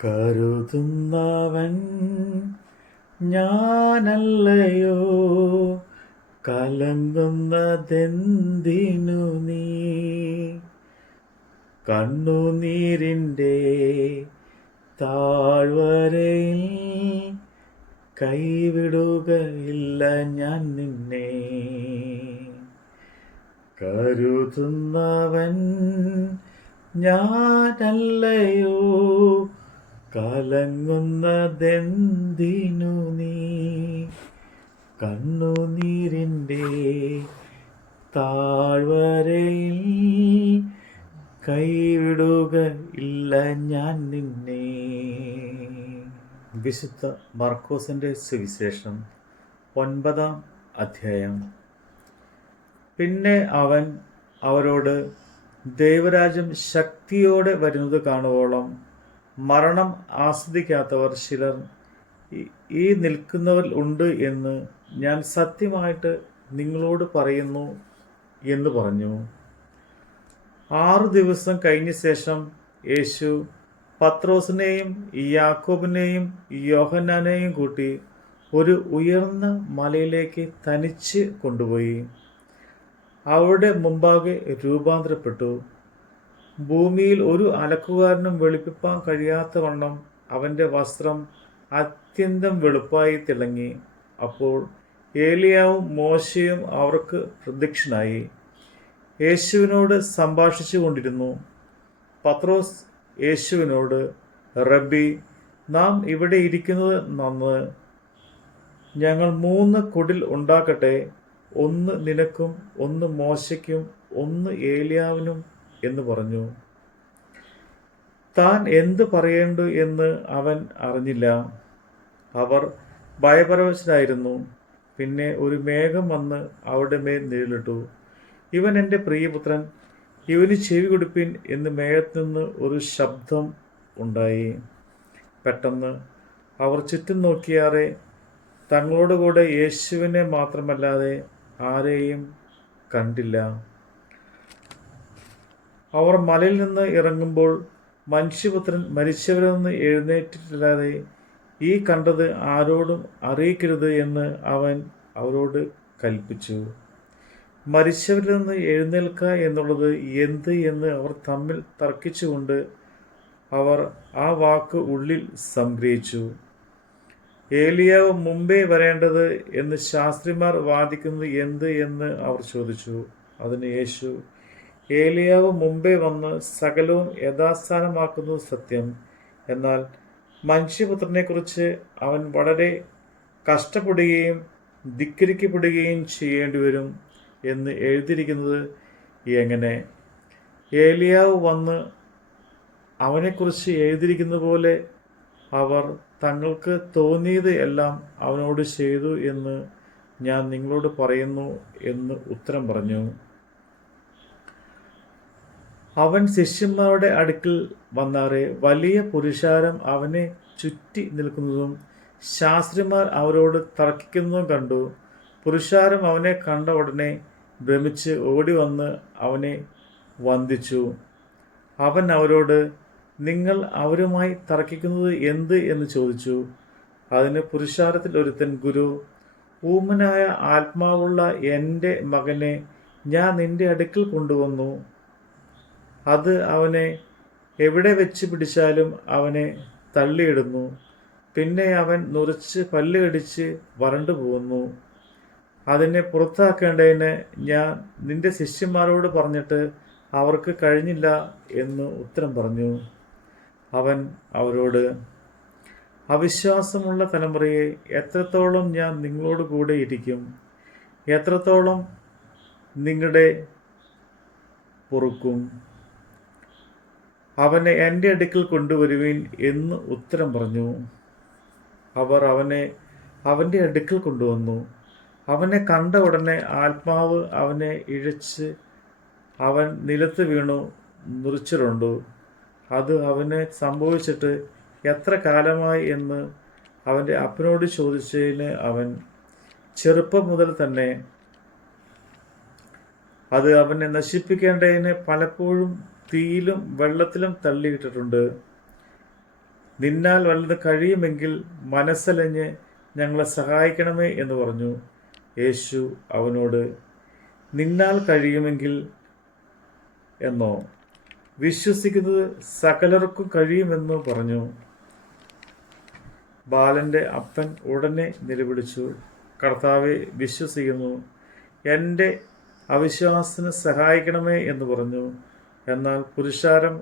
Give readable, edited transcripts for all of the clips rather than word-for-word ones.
കരുതുന്നവൻ ഞാനല്ലയോ, കലങ്ങുന്നതെന്തിനു നീ? കണ്ണുനീരിൻ്റെ താഴ്വരയിൽ കൈവിടുകയില്ല ഞാൻ നിന്നെ. കരുതുന്നവൻ ഞാനല്ലയോ, കലങ്ങുന്നതെന്തിനു നീ? കണ്ണുനീരിൻ്റെ താഴ്വരയിൽ കൈവിടുകയില്ല ഞാൻ നിന്നെ. വിശുദ്ധ മർക്കോസിൻ്റെ സുവിശേഷം 9-ാം അധ്യായം. പിന്നെ അവൻ അവരോട്, ദൈവരാജ്യം ശക്തിയോടെ വരുന്നത് കാണുവോളം മരണം ആസ്വദിക്കാത്തവർ ചിലർ ഈ നിൽക്കുന്നവരിൽ ഉണ്ട് എന്ന് ഞാൻ സത്യമായിട്ട് നിങ്ങളോട് പറയുന്നു എന്ന് പറഞ്ഞു. 6 ദിവസം കഴിഞ്ഞ ശേഷം യേശു പത്രോസിനെയും യാക്കോബിനെയും യോഹന്നാനെയും കൂട്ടി ഒരു ഉയർന്ന മലയിലേക്ക് തനിച്ച് കൊണ്ടുപോയി. അവിടെ മുമ്പാകെ രൂപാന്തരപ്പെട്ടു. ഭൂമിയിൽ ഒരു അലക്കുകാരനും വെളുപ്പിപ്പാൻ കഴിയാത്തവണ്ണം അവൻ്റെ വസ്ത്രം അത്യന്തം വെളുപ്പായി തിളങ്ങി. അപ്പോൾ ഏലിയാവും മോശയും അവർക്ക് പ്രത്യക്ഷനായി യേശുവിനോട് സംഭാഷിച്ചു കൊണ്ടിരുന്നു. പത്രോസ് യേശുവിനോട്, റബ്ബി, നാം ഇവിടെ ഇരിക്കുന്നത് നന്ന്. ഞങ്ങൾ 3 കുടിൽ ഉണ്ടാക്കട്ടെ, ഒന്ന് നിനക്കും, ഒന്ന് മോശയ്ക്കും, ഒന്ന് ഏലിയാവിനും എന്ന് പറഞ്ഞു. താൻ എന്ത് പറയേണ്ടു എന്ന് അവൻ അറിഞ്ഞില്ല. അവർ ഭയപരവശരായിരുന്നു. പിന്നെ ഒരു മേഘം വന്ന് അവിടെ മേൽ നിഴലിട്ടു. ഇവൻ എൻ്റെ പ്രിയപുത്രൻ, ഇവന് ചെവി കൊടുപ്പിൻ എന്ന് മേഘത്തിൽ നിന്ന് ഒരു ശബ്ദം ഉണ്ടായി. പെട്ടെന്ന് അവർ ചുറ്റും നോക്കിയാറെ തങ്ങളോട് കൂടെ യേശുവിനെ മാത്രമല്ലാതെ ആരെയും കണ്ടില്ല. അവർ മലയിൽ നിന്ന് ഇറങ്ങുമ്പോൾ, മനുഷ്യപുത്രൻ മരിച്ചവരിൽ നിന്ന് എഴുന്നേറ്റിട്ടില്ലാതെ ഈ കണ്ടത് ആരോടും അറിയിക്കരുത് എന്ന് അവൻ അവരോട് കൽപ്പിച്ചു. മരിച്ചവരിൽ നിന്ന് എഴുന്നേൽക്കുക എന്നുള്ളത് എന്ത് എന്ന് അവർ തമ്മിൽ തർക്കിച്ചുകൊണ്ട് അവർ ആ വാക്ക് ഉള്ളിൽ സംഗ്രഹിച്ചു. ഏലിയാവ് മുമ്പേ വരേണ്ടത് എന്ന് ശാസ്ത്രിമാർ വാദിക്കുന്നത് എന്ത് എന്ന് അവർ ചോദിച്ചു. അതിന് യേശു, ഏലിയാവ് മുമ്പേ വന്ന് സകലവും യഥാസ്ഥാനമാക്കുന്നത് സത്യം. എന്നാൽ മനുഷ്യപുത്രനെക്കുറിച്ച് അവൻ വളരെ കഷ്ടപ്പെടുകയും ധിക്കരിക്കപ്പെടുകയും ചെയ്യേണ്ടി വരും എന്ന് എഴുതിയിരിക്കുന്നത് എങ്ങനെ? ഏലിയാവ് വന്ന് അവനെക്കുറിച്ച് എഴുതിയിരിക്കുന്ന പോലെ അവർ തങ്ങൾക്ക് തോന്നിയത് എല്ലാം അവനോട് ചെയ്തു എന്ന് ഞാൻ നിങ്ങളോട് പറയുന്നു എന്ന് ഉത്തരം പറഞ്ഞു. അവൻ ശിഷ്യന്മാരുടെ അടുക്കൽ വന്നാറെ വലിയ പുരുഷാരം അവനെ ചുറ്റി നിൽക്കുന്നതും ശാസ്ത്രിമാർ അവരോട് തർക്കിക്കുന്നതും കണ്ടു. പുരുഷാരം അവനെ കണ്ട ഉടനെ ഭ്രമിച്ച് ഓടി വന്ന് അവനെ വന്ദിച്ചു. അവൻ അവരോട്, നിങ്ങൾ അവരുമായി തർക്കിക്കുന്നത് എന്ത് എന്ന് ചോദിച്ചു. അതിന് പുരുഷാരത്തിൽ ഒരുത്തൻ, ഗുരു, ഊമനായ ആത്മാവുള്ള എൻ്റെ മകനെ ഞാൻ നിന്റെ അടുക്കൽ കൊണ്ടുവന്നു. അത് അവനെ എവിടെ വെച്ച് പിടിച്ചാലും അവനെ തള്ളിയിടുന്നു. പിന്നെ അവൻ നുരച്ച് പല്ല് കടിച്ച് വരണ്ടു പോകുന്നു. അതിനെ പുറത്താക്കേണ്ടതിന് ഞാൻ നിന്റെ ശിഷ്യന്മാരോട് പറഞ്ഞിട്ട് അവർക്ക് കഴിഞ്ഞില്ല എന്ന് ഉത്തരം പറഞ്ഞു. അവൻ അവരോട്, അവിശ്വാസമുള്ള തലമുറയെ എത്രത്തോളം ഞാൻ നിങ്ങളോട് കൂടെ ഇരിക്കും? എത്രത്തോളം നിങ്ങളുടെ പൊറുക്കും? അവനെ എൻ്റെ അടുക്കൽ കൊണ്ടുവരുവിൻ എന്ന് ഉത്തരം പറഞ്ഞു. അവർ അവനെ അവൻ്റെ അടുക്കൽ കൊണ്ടുവന്നു. അവനെ കണ്ട ഉടനെ ആത്മാവ് അവനെ ഇഴച്ച് അവൻ നിലത്ത് വീണു മുറിച്ചിട്ടുണ്ടു. അത് അവന് സംഭവിച്ചിട്ട് എത്ര കാലമായി എന്ന് അവൻ്റെ അപ്പനോട് ചോദിച്ചതിന് അവൻ, ചെറുപ്പം മുതൽ തന്നെ അത് അവനെ നശിപ്പിക്കേണ്ടതിന് പലപ്പോഴും തീയിലും വെള്ളത്തിലും തള്ളിയിട്ടിട്ടുണ്ട്. നിന്നാൽ വല്ലത് കഴിയുമെങ്കിൽ മനസ്സലിഞ്ഞ് ഞങ്ങളെ സഹായിക്കണമേ എന്ന് പറഞ്ഞു. യേശു അവനോട്, നിന്നാൽ കഴിയുമെങ്കിൽ എന്നോ, വിശ്വസിക്കുന്നത് സകലർക്കും കഴിയുമെന്ന് പറഞ്ഞു. ബാലൻ്റെ അപ്പൻ ഉടനെ നിലവിളിച്ചു, കർത്താവെ, വിശ്വസിക്കുന്നു, എൻ്റെ അവിശ്വാസത്തിന് സഹായിക്കണമേ എന്ന് പറഞ്ഞു. എന്നാൽ പുരുഷാരം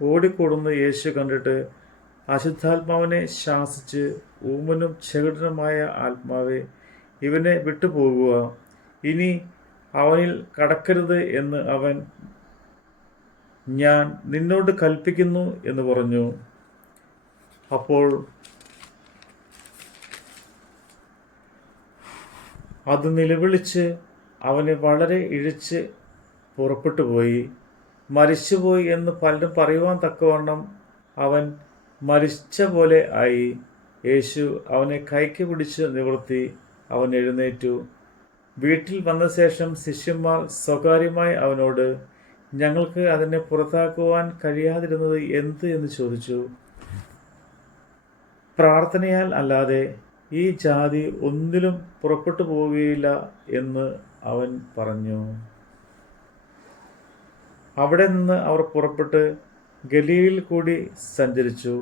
ഓടിക്കൂടുന്ന യേശു കണ്ടിട്ട് അശുദ്ധാത്മാവിനെ ശാസിച്ച്, ഊമനും ചെകിടനുമായ ആത്മാവെ, ഇവനെ വിട്ടുപോകുക, ഇനി അവനിൽ കടക്കരുത് എന്ന് അവൻ ഞാൻ നിന്നോട് കൽപ്പിക്കുന്നു എന്ന് പറഞ്ഞു. അപ്പോൾ അത് നിലവിളിച്ച് അവനെ വളരെ ഇഴിച്ച് പുറപ്പെട്ടു പോയി. മരിച്ചുപോയി എന്ന് പലരും പറയുവാൻ തക്കവണ്ണം അവൻ മരിച്ച പോലെ ആയി. യേശു അവനെ കൈക്ക് പിടിച്ച് നിവർത്തി. അവൻ എഴുന്നേറ്റു. വീട്ടിൽ വന്ന ശേഷം ശിഷ്യന്മാർ സ്വകാര്യമായി അവനോട്, ഞങ്ങൾക്ക് അതിനെ പുറത്താക്കുവാൻ കഴിയാതിരുന്നത് എന്ത് എന്ന് ചോദിച്ചു. പ്രാർത്ഥനയാൽ അല്ലാതെ ഈ ജാതി ഒന്നിലും പുറപ്പെട്ടു പോവുകയില്ല എന്ന് അവൻ പറഞ്ഞു. അവിടെ നിന്ന് അവർ പുറപ്പെട്ട് ഗലീലയിൽ കൂടി സഞ്ചരിച്ചു.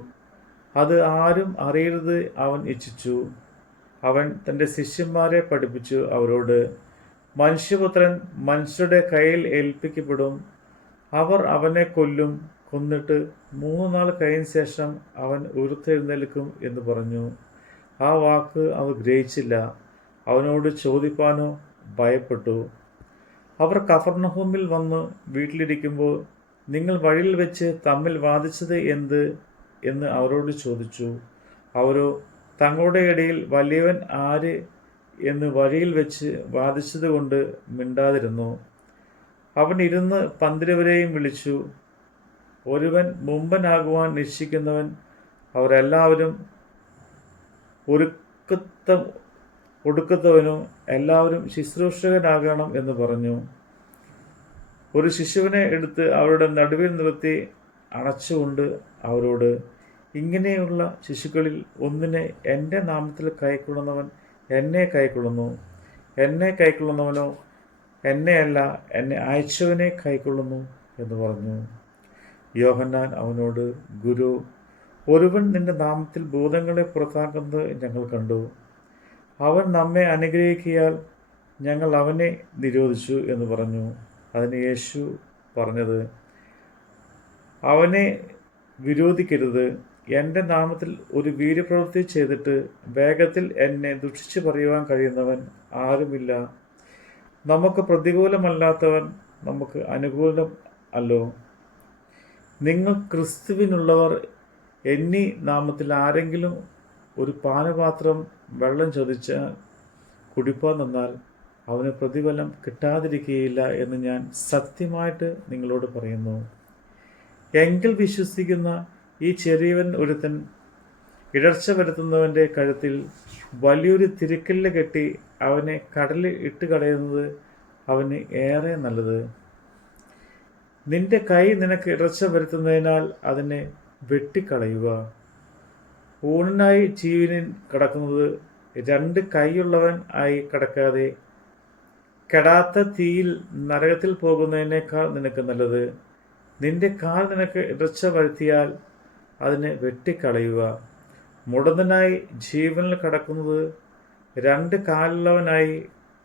അത് ആരും അറിയരുത് അവൻ ഇച്ഛിച്ചു. അവൻ തൻ്റെ ശിഷ്യന്മാരെ പഠിപ്പിച്ചു അവരോട്, മനുഷ്യപുത്രൻ മനുഷ്യരുടെ കയ്യിൽ ഏൽപ്പിക്കപ്പെടും. അവർ അവനെ കൊല്ലും. കൊന്നിട്ട് 3 നാൾ കഴിഞ്ഞ ശേഷം അവൻ ഉയർത്തെഴുന്നേൽക്കും എന്ന് പറഞ്ഞു. ആ വാക്ക് അവർ ഗ്രഹിച്ചില്ല. അവനോട് ചോദിപ്പാനോ ഭയപ്പെട്ടു. അവർ കഫർന്നഹൂമിൽ വന്ന് വീട്ടിലിരിക്കുമ്പോൾ, നിങ്ങൾ വഴിയിൽ വെച്ച് തമ്മിൽ വാദിച്ചത് എന്ത് എന്ന് അവരോട് ചോദിച്ചു. അവരോ തങ്ങളുടെ ഇടയിൽ വലിയവൻ ആര് എന്ന് വഴിയിൽ വെച്ച് വാദിച്ചതുകൊണ്ട് മിണ്ടാതിരുന്നു. അവൻ ഇരുന്ന് 12 വിളിച്ചു. ഒരുവൻ മുമ്പനാകുവാൻ നിശ്ചയിക്കുന്നവൻ അവരെല്ലാവരും ഒടുക്കത്തവനും എല്ലാവരും ശുശ്രൂഷകനാകണം എന്ന് പറഞ്ഞു. ഒരു ശിശുവിനെ എടുത്ത് അവരുടെ നടുവിൽ നിർത്തി അണച്ചുകൊണ്ട് അവരോട്, ഇങ്ങനെയുള്ള ശിശുക്കളിൽ ഒന്നിനെ എൻ്റെ നാമത്തിൽ കൈക്കൊള്ളുന്നവൻ എന്നെ കൈക്കൊള്ളുന്നു. എന്നെ കൈക്കൊള്ളുന്നവനോ എന്നെയല്ല, എന്നെ അയച്ചവനെ കൈക്കൊള്ളുന്നു എന്ന് പറഞ്ഞു. യോഹന്നാൻ അവനോട്, ഗുരു, ഒരുവൻ നിന്റെ നാമത്തിൽ ഭൂതങ്ങളെ പുറത്താക്കുന്നത് ഞങ്ങൾ കണ്ടു. അവൻ നമ്മെ അനുഗ്രഹിക്കിയാൽ ഞങ്ങൾ അവനെ നിരോധിച്ചു എന്ന് പറഞ്ഞു. അതിന് യേശു പറഞ്ഞത്, അവനെ വിരോധിക്കരുത്. എൻ്റെ നാമത്തിൽ ഒരു വീര്യപ്രവൃത്തി ചെയ്തിട്ട് വേഗത്തിൽ എന്നെ ദുഷിച്ചു പറയുവാൻ കഴിയുന്നവൻ ആരുമില്ല. നമുക്ക് പ്രതികൂലമല്ലാത്തവൻ നമുക്ക് അനുകൂലം അല്ലോ. നിങ്ങൾ ക്രിസ്തുവിനുള്ളവർ എന്നീ നാമത്തിൽ ആരെങ്കിലും ഒരു പാനപാത്രം വെള്ളം ചോദിച്ചാൽ കുടിപ്പാൻ തന്നാൽ അവന് പ്രതിഫലം കിട്ടാതിരിക്കുകയില്ല എന്ന് ഞാൻ സത്യമായിട്ട് നിങ്ങളോട് പറയുന്നു. എങ്കിൽ വിശ്വസിക്കുന്ന ഈ ചെറിയവൻ ഒരുത്തൻ ഇടർച്ച വരുത്തുന്നവൻ്റെ കഴുത്തിൽ വലിയൊരു തിരക്കല്ല് കെട്ടി അവനെ കടലിൽ ഇട്ട് കളയുന്നത് അവന് ഏറെ നല്ലത്. നിന്റെ കൈ നിനക്ക് ഇടർച്ച വരുത്തുന്നതിനാൽ അതിനെ വെട്ടിക്കളയുക. ഊണിനായി ജീവനിൽ കിടക്കുന്നത് 2 കൈയുള്ളവൻ ആയി കിടക്കാതെ കെടാത്ത തീയിൽ നരകത്തിൽ പോകുന്നതിനേക്കാൾ നിനക്ക് നല്ലത്. നിന്റെ കാൽ നിനക്ക് ഇടർച്ച വരുത്തിയാൽ അതിനെ വെട്ടിക്കളയുക. മുടന്തനായി ജീവനിൽ കിടക്കുന്നത് 2 കാലുള്ളവനായി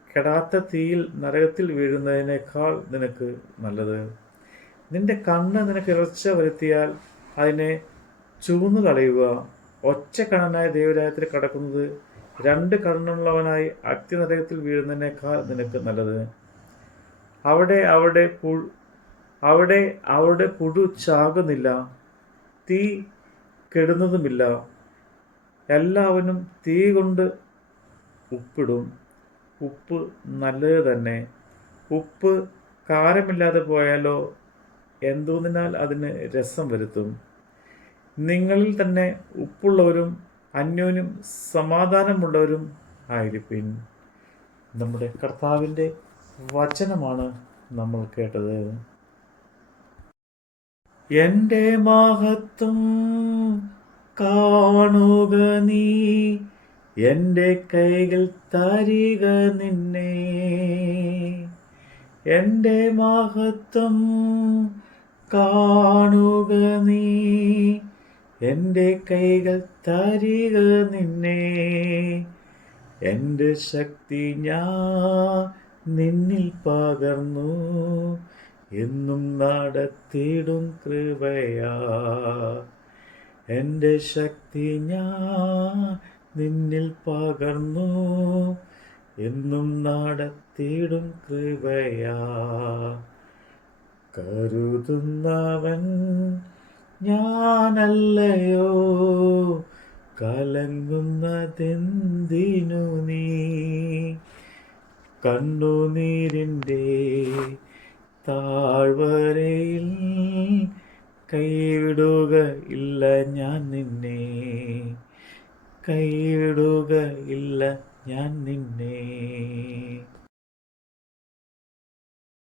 കെടാത്ത തീയിൽ നരകത്തിൽ വീഴുന്നതിനേക്കാൾ നിനക്ക് നല്ലത്. നിന്റെ കണ്ണ് നിനക്ക് ഇടർച്ച വരുത്തിയാൽ അതിനെ ചൂന്നു കളയുക. ഒറ്റക്കണ്ണനായ ദൈവരാജ്യത്തിൽ കിടക്കുന്നത് 2 കണ്ണുള്ളവനായി അഗ്നിനരകത്തിൽ വീഴുന്നതിനേക്കാൾ നിനക്ക് നല്ലത്. അവിടെ അവരുടെ പുഴു ചാകുന്നില്ല, തീ കെടുന്നതുമില്ല. എല്ലാവരും തീ കൊണ്ട് ഉപ്പിടും. ഉപ്പ് നല്ലത് തന്നെ. ഉപ്പ് കാരമില്ലാതെ പോയാലോ എന്തോന്നിനാൽ അതിന് രസം വരുത്തും. നിങ്ങളിൽ തന്നെ ഉപ്പുള്ളവരും അന്യോന്യം സമാധാനമുള്ളവരും ആയിരിപ്പിൻ. നമ്മുടെ കർത്താവിൻ്റെ വചനമാണ് നമ്മൾ കേട്ടത്. എൻ്റെ മഹത്വം കാണുക നീ എൻ്റെ കൈകൾ തരിക നിന്നെ, എൻ്റെ മഹത്വം കാണുക നീ എൻ്റെ കൈകൾ തരിക നിന്നെ, എൻ്റെ ശക്തി ഞാൻ നിന്നിൽ പകർന്നു എന്നും നടത്തിയിടും കൃപയാ, എൻ്റെ ശക്തി ഞാൻ നിന്നിൽ പകർന്നു എന്നും നടത്തിയിടും കൃപയാ. കരുതുന്നവൻ ഞാനല്ലയോ, കലങ്ങുന്നതെന്തിനു നീ, കണ്ണുനീരിൻ്റെ താഴ്വരയിൽ കൈവിടുക ഇല്ല ഞാൻ നിന്നെ, കൈവിടുക ഇല്ല ഞാൻ നിന്നെ.